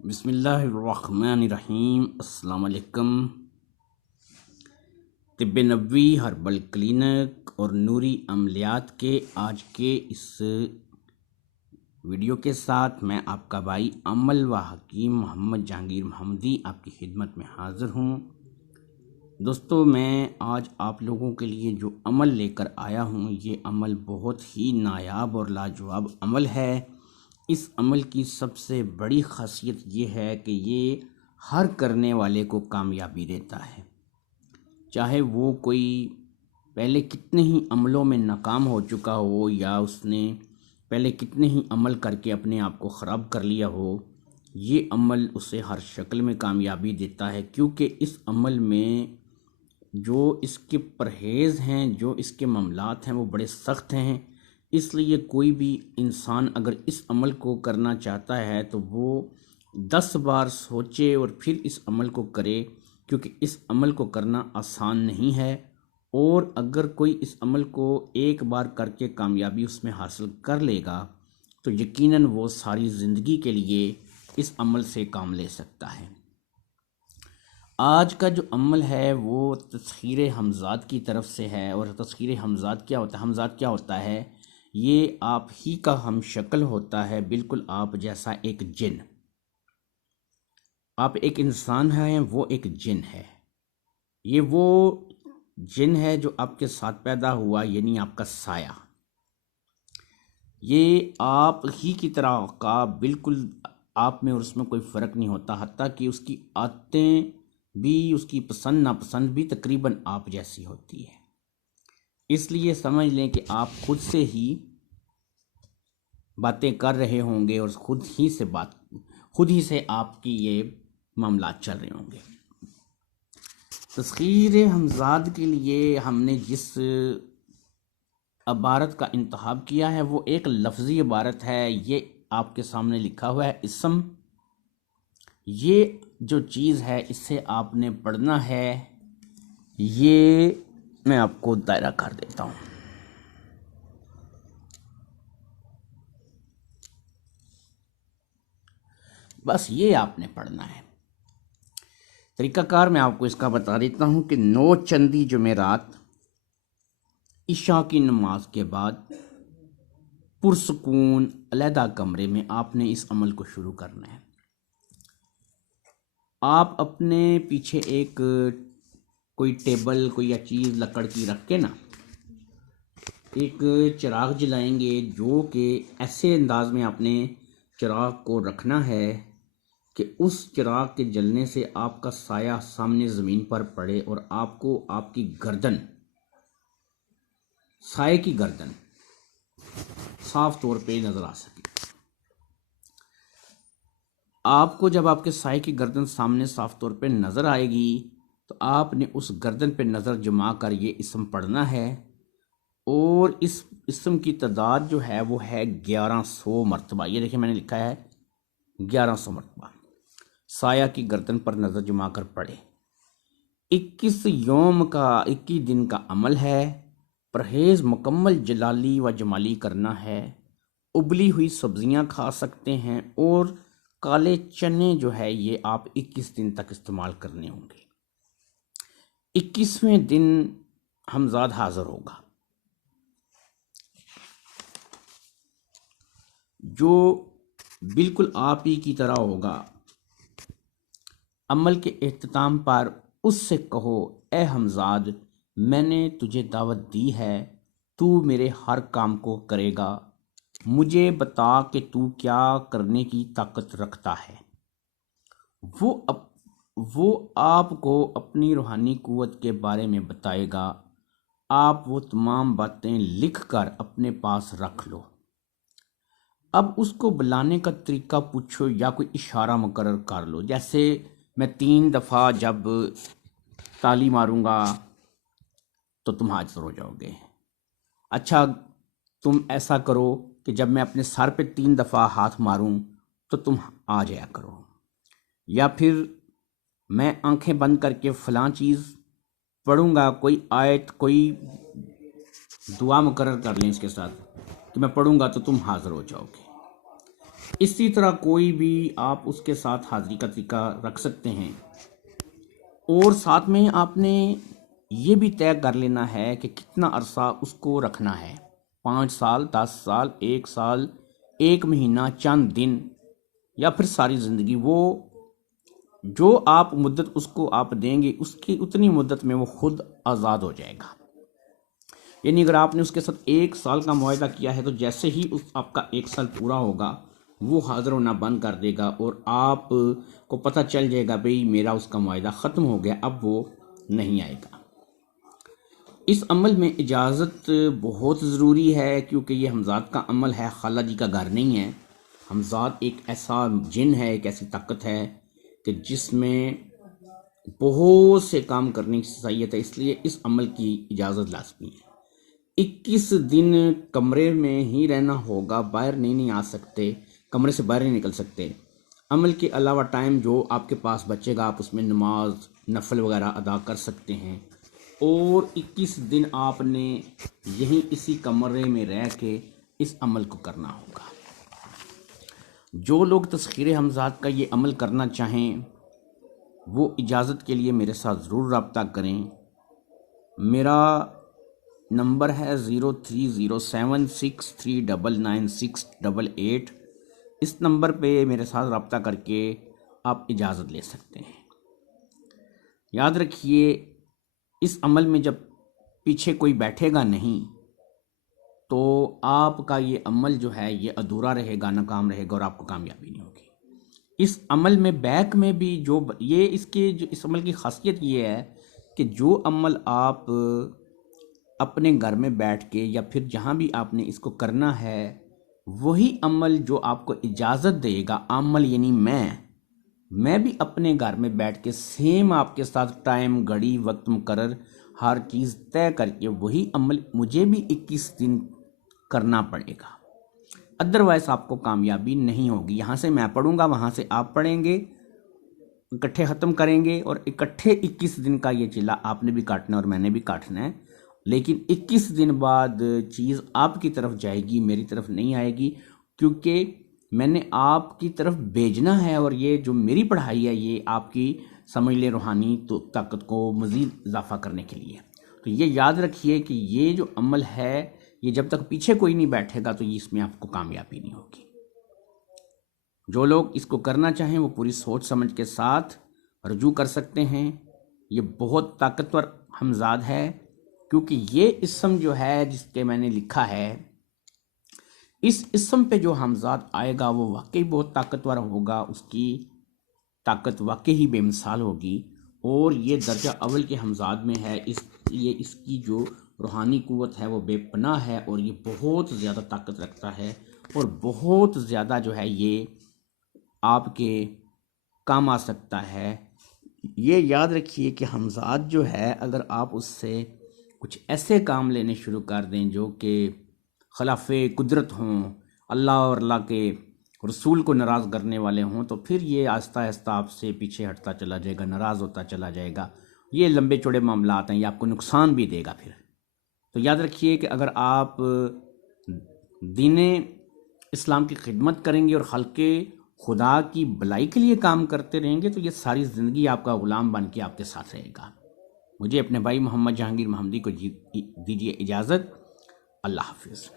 بسم اللہ الرحمن الرحیم۔ السلام علیکم۔ طب نبوی ہربل کلینک اور نوری عملیات کے آج کے اس ویڈیو کے ساتھ میں آپ کا بھائی عمل و حکیم محمد جہانگیر محمدی آپ کی خدمت میں حاضر ہوں۔ دوستو، میں آج آپ لوگوں کے لیے جو عمل لے کر آیا ہوں، یہ عمل بہت ہی نایاب اور لاجواب عمل ہے۔ اس عمل کی سب سے بڑی خاصیت یہ ہے کہ یہ ہر کرنے والے کو کامیابی دیتا ہے، چاہے وہ کوئی پہلے کتنے ہی عملوں میں ناکام ہو چکا ہو یا اس نے پہلے کتنے ہی عمل کر کے اپنے آپ کو خراب کر لیا ہو۔ یہ عمل اسے ہر شکل میں کامیابی دیتا ہے، کیونکہ اس عمل میں جو اس کے پرہیز ہیں، جو اس کے معاملات ہیں، وہ بڑے سخت ہیں۔ اس لیے کوئی بھی انسان اگر اس عمل کو کرنا چاہتا ہے تو وہ 10 بار سوچے اور پھر اس عمل کو کرے، کیونکہ اس عمل کو کرنا آسان نہیں ہے۔ اور اگر کوئی اس عمل کو ایک بار کر کے کامیابی اس میں حاصل کر لے گا تو یقیناً وہ ساری زندگی کے لیے اس عمل سے کام لے سکتا ہے۔ آج کا جو عمل ہے وہ تسخیر حمزات کی طرف سے ہے، اور تسخیر حمزات کیا ہوتا ہے؟ حمزات کیا ہوتا ہے؟ یہ آپ ہی کا ہم شکل ہوتا ہے، بالکل آپ جیسا ایک جن۔ آپ ایک انسان ہیں، وہ ایک جن ہے۔ یہ وہ جن ہے جو آپ کے ساتھ پیدا ہوا، یعنی آپ کا سایہ۔ یہ آپ ہی کی طرح کا بالکل آپ میں اور اس میں کوئی فرق نہیں ہوتا، حتیٰ کہ اس کی عادتیں بھی، اس کی پسند ناپسند بھی تقریباً آپ جیسی ہوتی ہے۔ اس لیے سمجھ لیں کہ آپ خود سے ہی باتیں کر رہے ہوں گے اور خود ہی سے آپ کی یہ معاملات چل رہے ہوں گے۔ تسخیر حمزات کے لیے ہم نے جس عبارت کا انتخاب کیا ہے وہ ایک لفظی عبارت ہے۔ یہ آپ کے سامنے لکھا ہوا ہے اسم۔ یہ جو چیز ہے اسے آپ نے پڑھنا ہے۔ یہ میں آپ کو دائرہ کر دیتا ہوں۔ بس یہ آپ نے پڑھنا ہے۔ طریقہ کار میں آپ کو اس کا بتا دیتا ہوں کہ 9 چندی جمعرات عشاء کی نماز کے بعد پرسکون علیحدہ کمرے میں آپ نے اس عمل کو شروع کرنا ہے۔ آپ اپنے پیچھے ایک کوئی ٹیبل، کوئی یا چیز لکڑ کی رکھ کے نا ایک چراغ جلائیں گے، جو کہ ایسے انداز میں آپ نے چراغ کو رکھنا ہے کہ اس چراغ کے جلنے سے آپ کا سایہ سامنے زمین پر پڑے اور آپ کو آپ کی گردن، سائے کی گردن صاف طور پہ نظر آ سکے۔ آپ کو جب آپ کے سائے کی گردن سامنے صاف طور پہ نظر آئے گی تو آپ نے اس گردن پہ نظر جما کر یہ اسم پڑھنا ہے، اور اس اسم کی تعداد جو ہے وہ ہے 1100 مرتبہ۔ یہ دیکھیں میں نے لکھا ہے 1100 مرتبہ سایہ کی گردن پر نظر جما کر پڑھے۔ 21 دن کا عمل ہے۔ پرہیز مکمل جلالی و جمالی کرنا ہے۔ ابلی ہوئی سبزیاں کھا سکتے ہیں، اور کالے چنے جو ہے یہ آپ 21 دن تک استعمال کرنے ہوں گے۔ 21ویں دن حمزاد حاضر ہوگا، جو بالکل آپ ہی کی طرح ہوگا۔ عمل کے اختتام پر اس سے کہو، اے حمزاد، میں نے تجھے دعوت دی ہے، تو میرے ہر کام کو کرے گا۔ مجھے بتا کہ تو کیا کرنے کی طاقت رکھتا ہے۔ وہ آپ کو اپنی روحانی قوت کے بارے میں بتائے گا۔ آپ وہ تمام باتیں لکھ کر اپنے پاس رکھ لو۔ اب اس کو بلانے کا طریقہ پوچھو یا کوئی اشارہ مقرر کر لو، جیسے میں 3 دفعہ جب تالی ماروں گا تو تم حاضر ہو جاؤ گے۔ اچھا، تم ایسا کرو کہ جب میں اپنے سر پہ 3 دفعہ ہاتھ ماروں تو تم آ جایا کرو۔ یا پھر میں آنکھیں بند کر کے فلاں چیز پڑھوں گا، کوئی آیت، کوئی دعا مقرر کر لیں اس کے ساتھ کہ میں پڑھوں گا تو تم حاضر ہو جاؤ گے۔ اسی طرح کوئی بھی آپ اس کے ساتھ حاضری کا طریقہ رکھ سکتے ہیں، اور ساتھ میں آپ نے یہ بھی طے کر لینا ہے کہ کتنا عرصہ اس کو رکھنا ہے، 5 سال، 10 سال، 1 سال، 1 مہینہ، چند دن، یا پھر ساری زندگی۔ وہ جو آپ مدت اس کو آپ دیں گے، اس کی اتنی مدت میں وہ خود آزاد ہو جائے گا۔ یعنی اگر آپ نے اس کے ساتھ 1 سال کا معاہدہ کیا ہے تو جیسے ہی آپ کا 1 سال پورا ہوگا وہ حاضر ہونا بند کر دے گا، اور آپ کو پتہ چل جائے گا بھئی میرا اس کا معاہدہ ختم ہو گیا، اب وہ نہیں آئے گا۔ اس عمل میں اجازت بہت ضروری ہے، کیونکہ یہ ہمزاد کا عمل ہے، خالہ جی کا گھر نہیں ہے۔ ہمزاد ایک ایسا جن ہے، ایک ایسی طاقت ہے کہ جس میں بہت سے کام کرنے کی صلاحیت ہے، اس لیے اس عمل کی اجازت لازمی ہے۔ 21 دن کمرے میں ہی رہنا ہوگا، باہر نہیں آ سکتے، کمرے سے باہر نہیں نکل سکتے۔ عمل کے علاوہ ٹائم جو آپ کے پاس بچے گا، آپ اس میں نماز، نفل وغیرہ ادا کر سکتے ہیں، اور 21 دن آپ نے یہیں اسی کمرے میں رہ کے اس عمل کو کرنا ہوگا۔ جو لوگ تسخیر حمزاد کا یہ عمل کرنا چاہیں وہ اجازت کے لیے میرے ساتھ ضرور رابطہ کریں۔ میرا نمبر ہے 030763999688۔ اس نمبر پہ میرے ساتھ رابطہ کر کے آپ اجازت لے سکتے ہیں۔ یاد رکھیے، اس عمل میں جب پیچھے کوئی بیٹھے گا نہیں تو آپ کا یہ عمل جو ہے یہ ادھورا رہے گا، ناکام رہے گا، اور آپ کو کامیابی نہیں ہوگی۔ اس عمل میں بیک میں بھی اس عمل کی خاصیت یہ ہے کہ جو عمل آپ اپنے گھر میں بیٹھ کے یا پھر جہاں بھی آپ نے اس کو کرنا ہے، وہی عمل جو آپ کو اجازت دے گا، عمل یعنی میں بھی اپنے گھر میں بیٹھ کے سیم آپ کے ساتھ ٹائم، گھڑی، وقت مقرر، ہر چیز طے کر کے وہی عمل مجھے بھی 21 دن کرنا پڑے گا، ادروائز آپ کو کامیابی نہیں ہوگی۔ یہاں سے میں پڑھوں گا، وہاں سے آپ پڑھیں گے، اکٹھے ختم کریں گے، اور اکٹھے 21 دن کا یہ چلا آپ نے بھی کاٹنا ہے اور میں نے بھی کاٹنا ہے، لیکن 21 دن بعد چیز آپ کی طرف جائے گی، میری طرف نہیں آئے گی، کیونکہ میں نے آپ کی طرف بھیجنا ہے، اور یہ جو میری پڑھائی ہے یہ آپ کی سمجھ لے روحانی طاقت کو مزید اضافہ کرنے کے لیے۔ تو یہ یاد رکھیے کہ یہ جو عمل ہے یہ جب تک پیچھے کوئی نہیں بیٹھے گا تو یہ اس میں آپ کو کامیابی نہیں ہوگی۔ جو لوگ اس کو کرنا چاہیں وہ پوری سوچ سمجھ کے ساتھ رجوع کر سکتے ہیں۔ یہ بہت طاقتور حمزاد ہے، کیونکہ یہ اسم جو ہے جس کے میں نے لکھا ہے، اس اسم پہ جو حمزاد آئے گا وہ واقعی بہت طاقتور ہوگا، اس کی طاقت واقعی بے مثال ہوگی، اور یہ درجہ اول کے حمزاد میں ہے، اس لیے اس کی جو روحانی قوت ہے وہ بے پناہ ہے، اور یہ بہت زیادہ طاقت رکھتا ہے، اور بہت زیادہ جو ہے یہ آپ کے کام آ سکتا ہے۔ یہ یاد رکھیے کہ حمزاد جو ہے اگر آپ اس سے کچھ ایسے کام لینے شروع کر دیں جو کہ خلاف قدرت ہوں، اللہ اور اللہ کے رسول کو ناراض کرنے والے ہوں، تو پھر یہ آہستہ آہستہ آپ سے پیچھے ہٹتا چلا جائے گا، ناراض ہوتا چلا جائے گا۔ یہ لمبے چوڑے معاملات ہیں، یہ آپ کو نقصان بھی دے گا پھر۔ تو یاد رکھیے کہ اگر آپ دین اسلام کی خدمت کریں گے اور خلق خدا کی بھلائی کے لیے کام کرتے رہیں گے تو یہ ساری زندگی آپ کا غلام بن کے آپ کے ساتھ رہے گا۔ مجھے اپنے بھائی محمد جہانگیر محمدی کو دیجیے اجازت۔ اللہ حافظ۔